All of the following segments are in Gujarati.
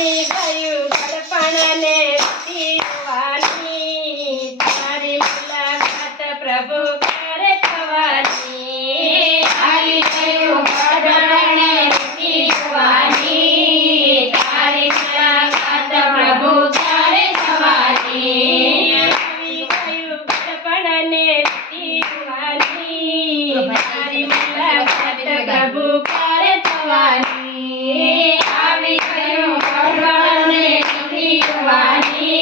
આવી ગયું ગળપણ ને જીવવાની તારી મુલાકાત પ્રભુ ક્યારે થવાની આવી ગયું ગળપણ ને જીવવાની તારી મુલાકાત પ્રભુ ક્યારે થવાની આવી ગયું ગળપણ ને જીવવાની તારી મુલાકાત પ્રભુ ક્યારે થવાની આવી ગયું ગળપણ ને જીવવાની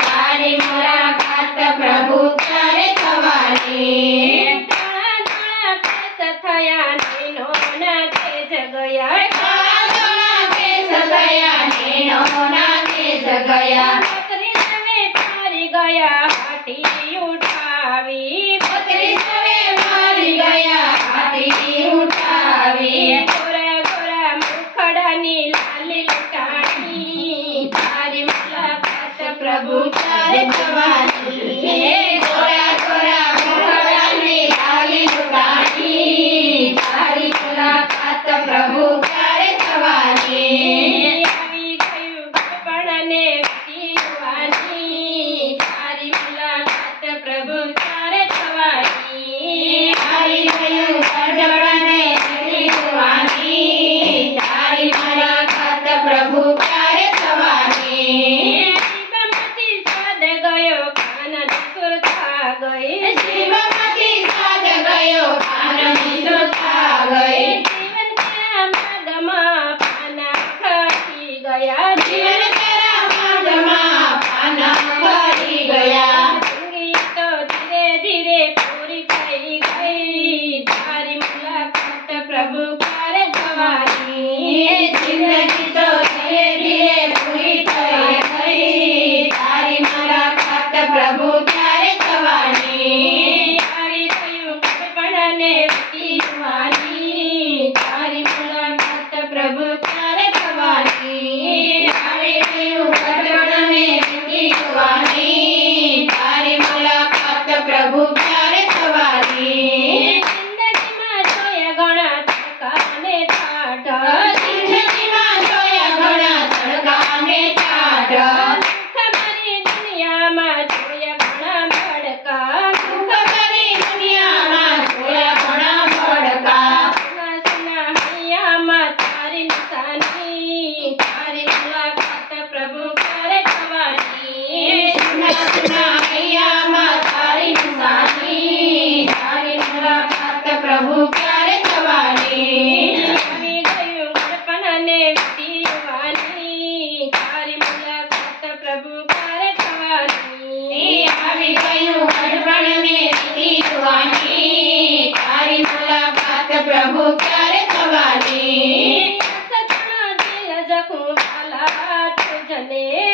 તારી મુલાકાત પ્રભુ ક્યારે થવાની ધોળા કેસ થયા નૈનો ના તેજ ગયા ધોળા કેસ ગયા નૈનો ના તેજ ગયા બત્રીસ સવે પારી ગયા હાથી ઉઠાવી બત્રીસ સવે પારી ગયા હાથી ઉઠાવી ગોરા ગોરા મુખડાની લાલી લટાણી તારી મુલાકાત પ્રભુ ક્યારે થવાની ગોરા ગોરા મુખડાની લાલી લટાણી તારી મુલાકાત પ્રભુ ક્યારે થવાની આવી ગયું ગળપણ ને જીવવાની તારી મુલાકાત પ્રભુ ક્યારે થવાની આવી ગયું ગળપણ ને જીવવાની તારી મુલાકાત પ્રભુ ક્યારે થવાની જીવમાંથી સ્વાદ ગયો કાનન સુરતા ગઈ જીવમાંથી સ્વાદ ગયો કાનની સુરતા ગઈ જીવન તેરા માર્ગમાં પાના ખરી ગયા જીવન તેરા માર્ગમાં પાના ખરી ગયા જિંદગી તો ધીરે ધીરે પૂરી થઈ ગઈ તારી મુલાકાત પ્રભુ ક્યારે થવાની જિંદગી તો ધીરે ધીરે પૂરી થઈ ગઈ તારી મુલાકાત પ્રભુ ક્યારે થવાની આવી ગયું ગળપણ ને જીવવાની તારી મુલાકાત પ્રભુ ક્યારે થવાની આવી ગયું ગળપણ ને જીવવાની તારી મુલાકાત પ્રભુ ક્યારે થવાની જિંદગીમાં જોયા ઘણા તડકા અને ઠાઠ જિંદગીમાં જોયા ઘણા તડકા અને ઠાઠ ખબરી દુનિયામાં જોયા ઘણા ભડકા ખબરી દુનિયામાં જોયા ઘણા ભડકા સુના હૈયામાં તારી નિશાની તારી મુલાકાત પ્રભુ ક્યારે થવાની સુના સુના હૈયામાં તારી નિશાની તારી મુલાકાત પ્રભુ ક્યારે થવાની આવી ગયું ગળપણ ને જીવવાની તારી મુલાકાત પ્રભુ ક્યારે થવાની આવી ગયું ગળપણ ને જીવવાની તારી મુલાકાત પ્રભુ ક્યારે થવાની સતનો દિલ જખું વાલા તુજને